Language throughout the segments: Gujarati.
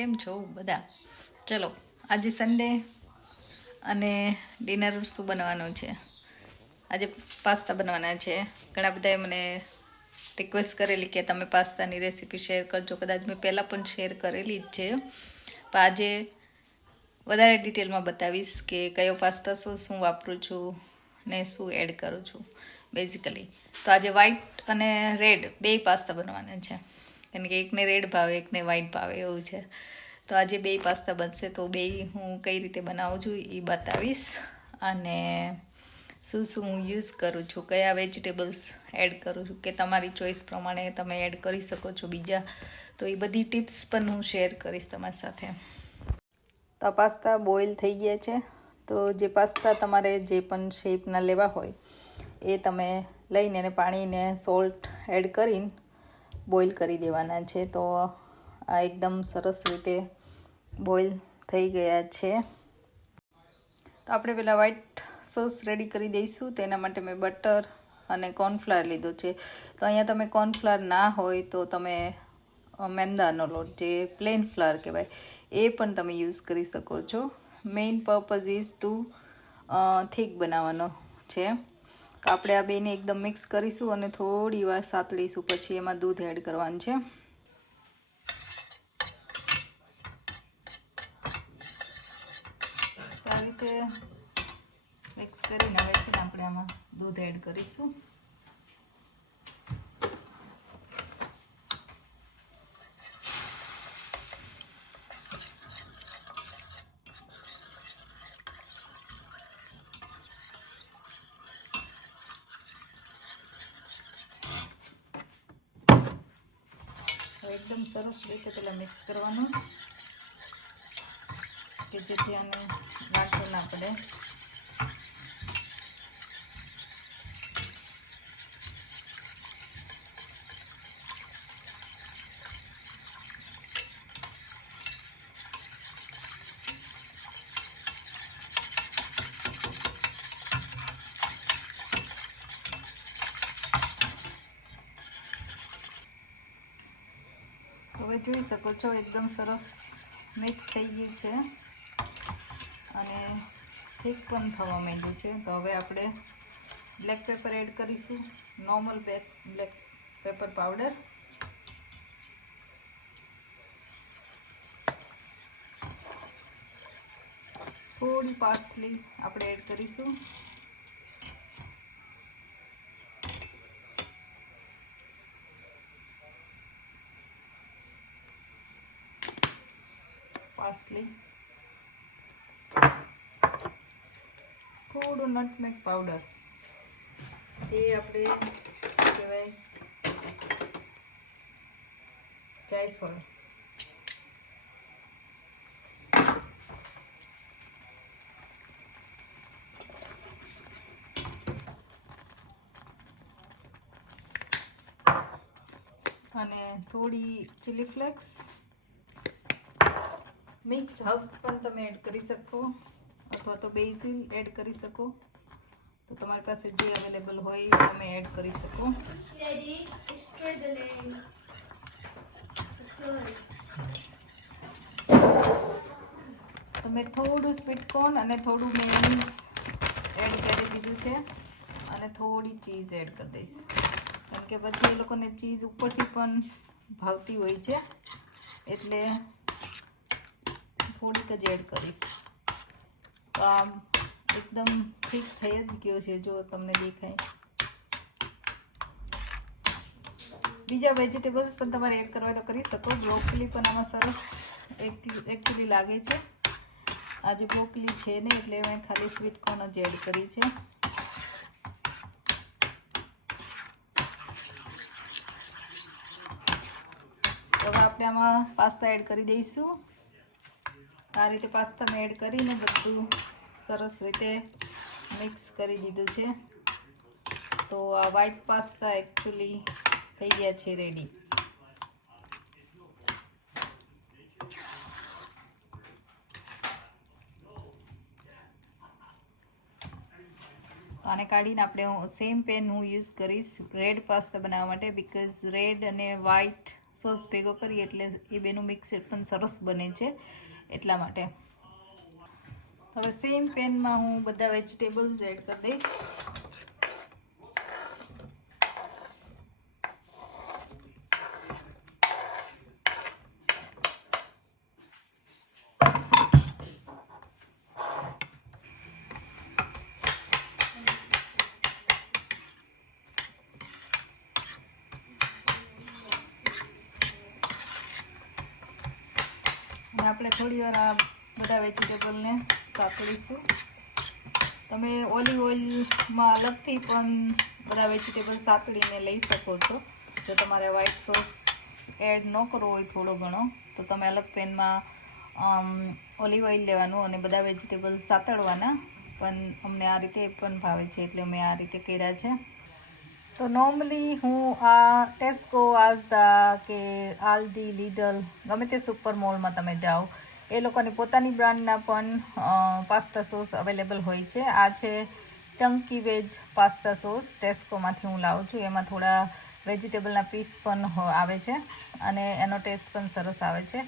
કેમ છો બધા? ચલો આજે સન્ડે અને ડિનર શું બનાવવાનું છે? આજે પાસ્તા બનાવવાના છે. ઘણા બધાએ મને રિક્વેસ્ટ કરેલી કે તમે પાસ્તાની રેસીપી શેર કરજો. કદાચ મેં પહેલાં પણ શેર કરેલી જ છે, પણ આજે વધારે ડિટેલમાં બતાવીશ કે કયો પાસ્તા શું વાપરું છું ને શું એડ કરું છું બેઝિકલી. તો આજે વ્હાઈટ અને રેડ બે પાસ્તા બનાવવાના છે, કારણ કે એકને રેડ ભાવે એકને વ્હાઈટ ભાવે એવું છે. તો આજે બે પાસ્તા બનશે, તો બે હું કઈ રીતે બનાવું છું એ બતાવીશ, અને શું હું યુઝ કરું છું, કયા વેજીટેબલ્સ એડ કરું છું, કે તમારી ચોઈસ પ્રમાણે તમે એડ કરી શકો છો બીજા. તો એ બધી ટિપ્સ પણ હું શેર કરીશ તમારી સાથે. તો આ પાસ્તા બોઇલ થઈ ગયા છે. તો જે પાસ્તા તમારે જે પણ શેપના લેવા હોય એ તમે લઈને અને પાણીને સોલ્ટ એડ કરીને બોઇલ કરી દેવાના છે. તો આ એકદમ સરસ રીતે બોઇલ થઈ ગયા છે. તો આપણે પહેલાં વ્હાઈટ સોસ રેડી કરી દઈશું. તેના માટે મેં બટર અને કોર્નફ્લાવર લીધો છે. તો અહીંયા તમે કોર્નફ્લાવર ના હોય તો તમે મેંદાનો લોટ, જે પ્લેન ફ્લાવર કહેવાય, એ પણ તમે યુઝ કરી શકો છો. Main purpose is to thick બનાવવાનો છે. તો આપણે આ બેને એકદમ મિક્સ કરીશું અને થોડી વાર સાતળીશું, પછી એમાં દૂધ એડ કરવાનું છે. આ રીતે મિક્સ કરીને હવે છે ને આપણે આમાં દૂધ એડ કરીશું. એકદમ સરસ રીતે પેલા મિક્સ કરવાનું, કે જેથી આને ગાંઠો ના પડે. હવે જોઈ શકો છો એકદમ સરસ મિક્સ થઈ ગયું છે અને થીક પણ થવા માંડ્યું છે. તો હવે આપણે બ્લેક પેપર એડ કરીશું, નોર્મલ બ્લેક પેપર પાવડર. થોડી પાર્સલી આપણે એડ કરીશું. પાર્સલી, થોડું નટમેગ પાવડર, જે આપણે શું કહેવાય જાયફળ, અને થોડી ચીલી ફ્લેક્સ. મિક્સ હર્બ્સ પણ તમે એડ કરી શકો, અથવા તો બેઝિલ એડ કરી શકો. તો તમારી પાસે જે અવેલેબલ હોય એ તમે એડ કરી શકો. તો મેં થોડું સ્વીટ કોર્ન અને થોડું મેયોનીઝ એડ કરી દીધું છે, અને થોડી ચીઝ એડ કરી દઈશ, કારણ કે પછી એ લોકોને ચીઝ ઉપરથી પણ ભાવતી હોય છે, એટલે થોડીક જ એડ કરીશ. તો આમ એકદમ ઠીક થઈ જ ગયો છે, જો તમને દેખાય. બીજા વેજીટેબલ્સ પણ તમારે એડ કરવા તો કરી શકો. બ્રોકોલી પણ આમાં સરસ એકચ્યુઅલી લાગે છે. આજે બ્રોકોલી છે નહીં, એટલે મેં ખાલી સ્વીટ કોર્ન જ એડ કરી છે. હવે આપણે આમાં પાસ્તા એડ કરી દઈશું. આ રીતે પાસ્તા મેં એડ કરીને બધું સરસ રીતે મિક્સ કરી દીધું છે. તો આ વ્હાઈટ પાસ્તા એકચ્યુઅલી થઈ ગયા છે રેડી. આને કાઢીને આપણે સેમ પેન હું યુઝ કરીશ રેડ પાસ્તા બનાવવા માટે, બીકોઝ રેડ અને વ્હાઈટ સોસ ભેગો કરીએ એટલે એ બેનું મિક્સર પણ સરસ બને છે, એટલા માટે. હવે સેમ પેનમાં હું બધા વેજીટેબલ્સ એડ કરી દઈશ. અને આપણે થોડી વાર આ બધા વેજીટેબલને સાતળીશું. તમે ઓલિવ ઓઇલમાં અલગથી પણ બધા વેજીટેબલ સાતળીને લઈ શકો છો. જો તમારે વ્હાઈટ સોસ એડ ન કરવો હોય થોડો ઘણો, તો તમે અલગ પેનમાં ઓલિવ ઓઇલ લેવાનું અને બધા વેજીટેબલ સાતળવાના. પણ અમને આ રીતે પણ ભાવે છે એટલે અમે આ રીતે કર્યા છે. તો નોર્મલી હું આ ટેસ્કો, આઝદા કે આલ્ડી, લીડલ ગમે તે સુપર મોલમાં તમે જાઓ, એ લોકોની પોતાની બ્રાન્ડના પણ પાસ્તા સોસ અવેલેબલ હોય છે. આ છે ચંકી વેજ પાસ્તા સોસ, ટેસ્કોમાંથી હું લાવું છું. એમાં થોડા વેજીટેબલના પીસ પણ આવે છે અને એનો ટેસ્ટ પણ સરસ આવે છે.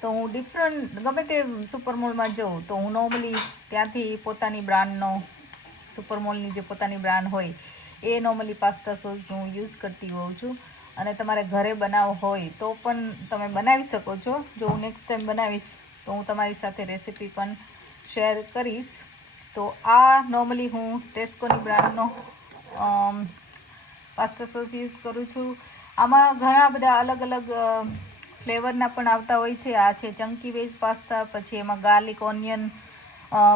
તો હું ડિફરન્ટ ગમે તે સુપર મોલમાં જાઉં તો હું નોર્મલી ત્યાંથી પોતાની બ્રાન્ડનો, સુપર મોલની જે પોતાની બ્રાન્ડ હોય એ નોર્મલી પાસ્તા સોસ હું યુઝ કરતી હોઉં છું. અને તમારે ઘરે બનાવવો હોય તો પણ તમે બનાવી શકો છો. જો હું નેક્સ્ટ ટાઈમ બનાવીશ તો હું તમારી સાથે રેસીપી પણ શેર કરીશ. તો આ નોર્મલી હું ટેસ્કોની બ્રાન્ડનો પાસ્તા સોસ યુઝ કરું છું. આમાં ઘણા બધા અલગ અલગ ફ્લેવરના પણ આવતા હોય છે. આ છે ચંકી વેજ પાસ્તા, પછી એમાં ગાર્લિક ઓનિયન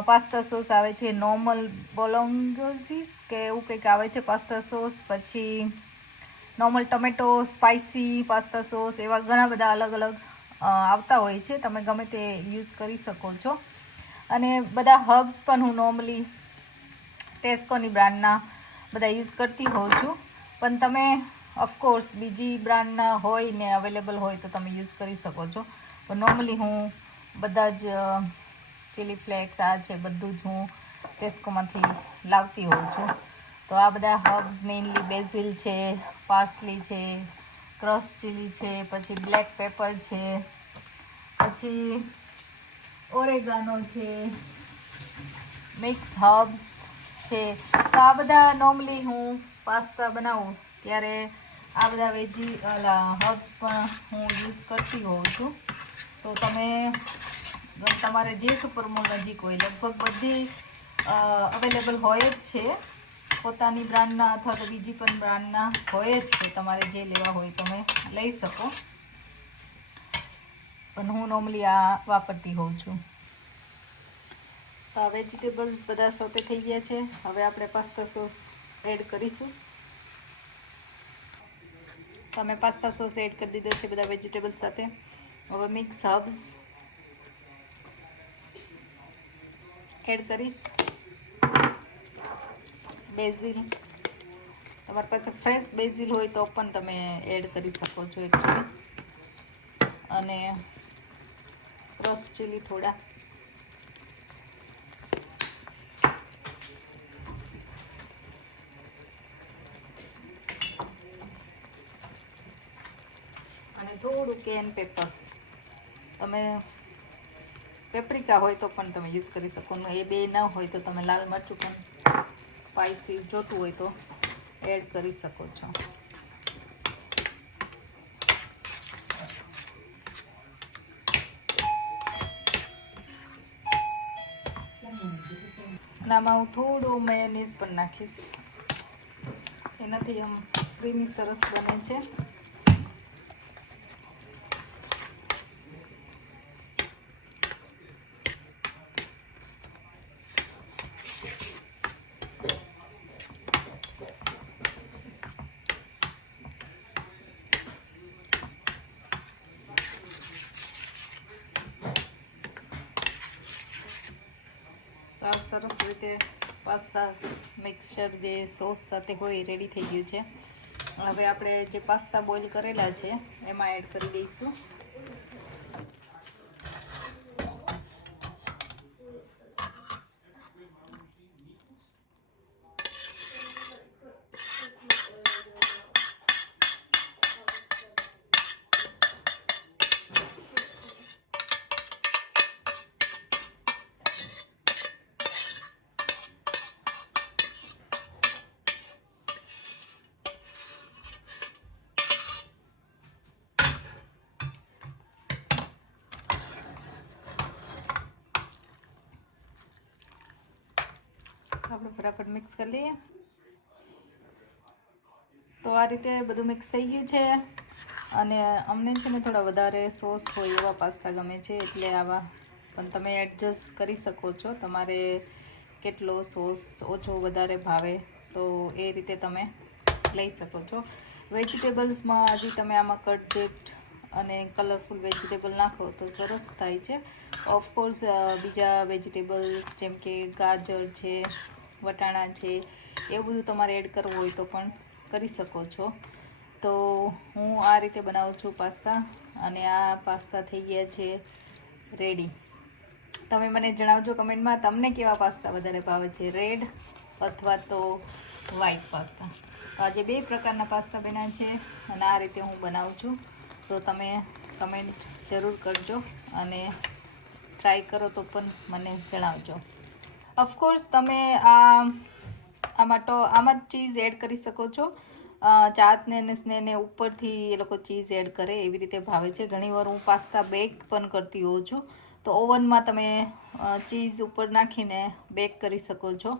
પાસ્તા સોસ આવે છે, નોર્મલ બોલોંગઝીસ કે એવું કંઈક આવે છે પાસ્તા સોસ, પછી normal tomato spicy pasta sauce, એવા ઘણા બધા અલગ અલગ આવતા હોય છે. તમે ગમે તે યુઝ કરી શકો છો. અને બધા હર્બ્સ પણ હું નોર્મલી ટેસ્કોની બ્રાન્ડના બધા યુઝ કરતી હોઉં છું. પણ તમે ઓફકોર્સ બીજી બ્રાન્ડના હોય ને અવેલેબલ હોય તો તમે યુઝ કરી શકો છો. પણ નોર્મલી હું બધા જ ચીલી ફ્લેક્સ આ છે બધું જ હું ટેસ્કોમાંથી લાવતી હોઉં છું. તો આ બધા હર્બ્સ મેઇનલી બેઝિલ છે, પાર્સલી છે, ક્રશ ચીલી છે, પછી બ્લેક પેપર છે, પછી ઓરેગાનો છે, મિક્સ હર્બ્સ છે. તો આ બધા નોર્મલી હું પાસ્તા બનાવું ત્યારે આ બધા હર્બ્સ પણ હું યુઝ કરતી હોઉં છું. તો તમારે જે સુપર મોલ નજીક હોય લગભગ બધી અવેલેબલ હોય જ છે. પોતાની બ્રાન્ડના અથવા તો બીજી પણ બ્રાન્ડના હોય જ છે. તમારે જે લેવા હોય તમે લઈ શકો. પણ હું નોર્મલી આ વાપરતી હોઉં છું. તો આ વેજીટેબલ્સ બધા સોટે થઈ ગયા છે. હવે આપણે પાસ્તા સોસ એડ કરીશું. તો અમે પાસ્તા સોસ એડ કરી દીધો છે બધા વેજીટેબલ સાથે. હવે મિક્સ હર્બ્સ એડ કરીશ. બેઝિલ, તમારી પાસે ફ્રેશ બેઝિલ હોય તો પણ તમે એડ કરી શકો છો એકચુઅલી. અને ક્રશ ચીલી થોડા, અને થોડું કેન પેપર. તમે પેપ્રિકા હોય તો પણ તમે યુઝ કરી શકો. એ બે ના હોય તો તમે લાલ મરચું પણ સ્પાઇસી જોતું હોય તો એડ કરી શકો છો. અને આમાં હું થોડું મેયોનીઝ પણ નાખીશ. એનાથી આમ ક્રીમી સરસ બને છે. સરસ રીતે પાસ્તા મિક્સચર જે સોસ સાથે હોય રેડી થઈ ગયું છે. હવે આપણે જે પાસ્તા બોઇલ કરેલા છે એમાં એડ કરી દઈશું. આપણે ફટાફટ મિક્સ કરી લઈએ. તો આ રીતે બધું મિક્સ થઈ ગયું છે અને અમને છે ને થોડા વધારે સોસ હોય એવા પાસ્તા ગમે છે એટલે આવા, પણ તમે એડજસ્ટ કરી શકો છો તમારે કેટલો સોસ ઓછો વધારે ભાવે તો એ રીતે તમે લઈ શકો છો. વેજીટેબલ્સમાં હજી તમે આમાં કટજેટ અને કલરફુલ વેજીટેબલ નાખો તો સરસ થાય છે. ઓફકોર્સ બીજા વેજીટેબલ જેમ કે ગાજર છે, વટાણા છે, એવું બધું તમારે એડ કરવું હોય તો પણ કરી શકો છો. તો હું આ રીતે બનાવું છું પાસ્તા અને આ પાસ્તા થઈ ગયા છે રેડી. તમે મને જણાવજો કમેન્ટમાં તમને કેવા પાસ્તા વધારે ભાવે છે, રેડ અથવા તો વ્હાઈટ પાસ્તા. તો આજે 2 પ્રકારના પાસ્તા બન્યા છે અને આ રીતે હું બનાવું છું. તો તમે કમેન્ટ જરૂર કરજો અને ટ્રાય કરો તો પણ મને જણાવજો. ઓફકોર્સ તમે આમાં ચીઝ એડ કરી શકો છો. ચાતને ને સ્નેહને ઉપરથી એ લોકો ચીઝ એડ કરે એવી રીતે ભાવે છે. ઘણીવાર હું પાસ્તા બેક પણ કરતી હોઉં છું. તો ઓવનમાં તમે ચીઝ ઉપર નાખીને બેક કરી શકો છો.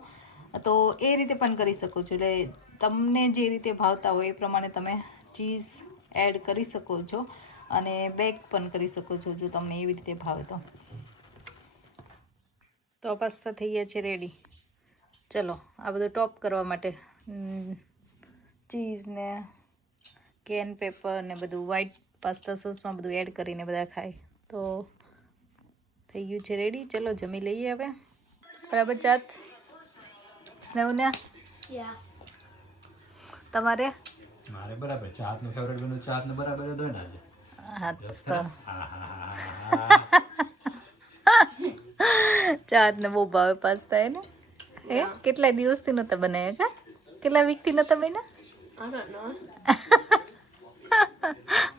તો એ રીતે પણ કરી શકો છો. એટલે તમને જે રીતે ભાવતા હોય એ પ્રમાણે તમે ચીઝ એડ કરી શકો છો અને બેક પણ કરી શકો છો જો તમને એવી રીતે ભાવે તો. તો પાસ્તા થઈ ગયા છે રેડી. ચલો આ બધું ટોપ કરવા માટે ચીઝ ને કેન પેપર ને બધું વ્હાઈટ પાસ્તા સોસમાં બધું એડ કરીને બધા ખાય. તો થઈ ગયું છે રેડી. ચલો જમી લઈએ હવે. બરાબર ચાત સ્નેહને તમારે? મારે બરાબર ચાત નું ફેવરેટ બન્યું, ચાત ને બરાબર જ હોય ને આજે. હા ચાત ને બહુ ભાવે પાસ્તા એને. કેટલા દિવસથી નહોતા બનાવ્યા કા? કેટલા વીકથી નહોતા બન્યા?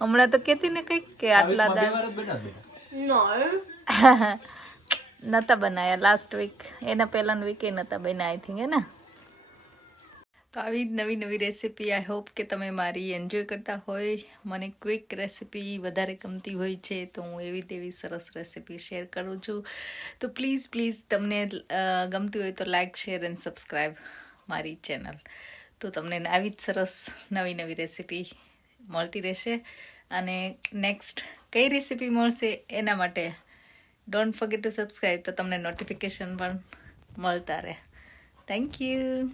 હમણાં તો કેતી ને કઈક કે આટલા નતા બનાયા લાસ્ટ વીક, એના પહેલાનું વીક એ નતા બન્યા આઈ થિંક હે ને. તો આવી જ નવી નવી રેસીપી આઈ હોપ કે તમે મારી એન્જોય કરતા હોય. મને ક્વિક રેસીપી વધારે ગમતી હોય છે તો હું એવી તેવી સરસ રેસીપી શેર કરું છું. તો પ્લીઝ તમને ગમતી હોય તો લાઇક, શેર એન્ડ સબસ્ક્રાઈબ મારી ચેનલ. તો તમને આવી જ સરસ નવી નવી રેસીપી મળતી રહેશે. અને નેક્સ્ટ કઈ રેસીપી મળશે એના માટે ડોન્ટ ફર્ગેટ ટુ સબસ્ક્રાઈબ તો તમને નોટિફિકેશન પણ મળતા રહે. Thank you.